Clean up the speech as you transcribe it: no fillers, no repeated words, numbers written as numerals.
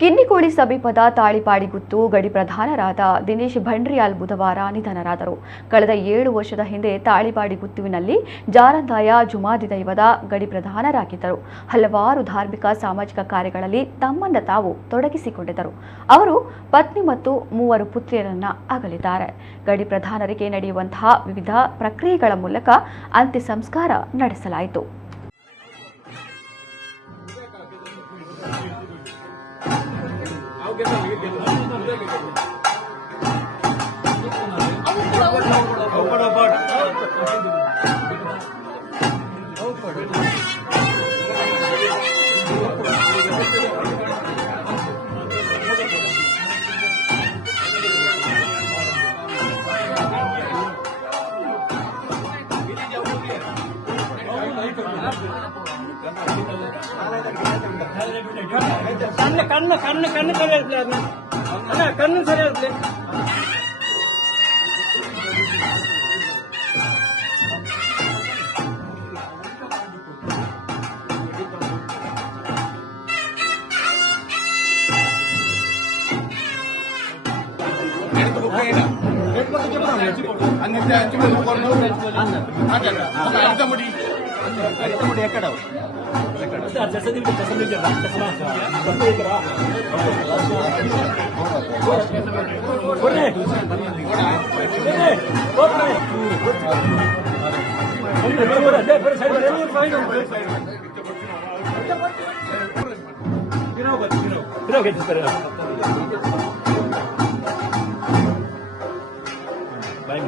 ಕಿನ್ನಿಕೋಳಿ ಸಮೀಪದ ತಾಳಿಪಾಡಿಗುತ್ತು ಗಡಿ ಪ್ರಧಾನರಾದ ದಿನೇಶ್ ಭಂಡ್ರಿಯಾಲ್ ಬುಧವಾರ ನಿಧನರಾದರು. ಕಳೆದ 7 ವರ್ಷದ ಹಿಂದೆ ತಾಳಿಪಾಡಿಗುತ್ತುವಿನಲ್ಲಿ ಜಾರಂದಾಯ ಜುಮಾದಿ ದೈವದ ಗಡಿ ಪ್ರಧಾನರಾಗಿದ್ದರು. ಹಲವಾರು ಧಾರ್ಮಿಕ ಸಾಮಾಜಿಕ ಕಾರ್ಯಗಳಲ್ಲಿ ತಮ್ಮನ್ನು ತಾವು ತೊಡಗಿಸಿಕೊಂಡಿದ್ದರು. ಅವರು ಪತ್ನಿ ಮತ್ತು 3 ಪುತ್ರಿಯರನ್ನ ಅಗಲಿದ್ದಾರೆ. ಗಡಿ ಪ್ರಧಾನರಿಗೆ ನಡೆಯುವಂತಹ ವಿವಿಧ ಪ್ರಕ್ರಿಯೆಗಳ ಮೂಲಕ ಅಂತ್ಯ ಸಂಸ್ಕಾರ ನಡೆಸಲಾಯಿತು. ಕಣ್ಣು ಸರಿ ಅಲ್ಲ ಕಣ್ಣು ಸರಿ ಇರ್ತದೆ. ఎక్కడ బాయ్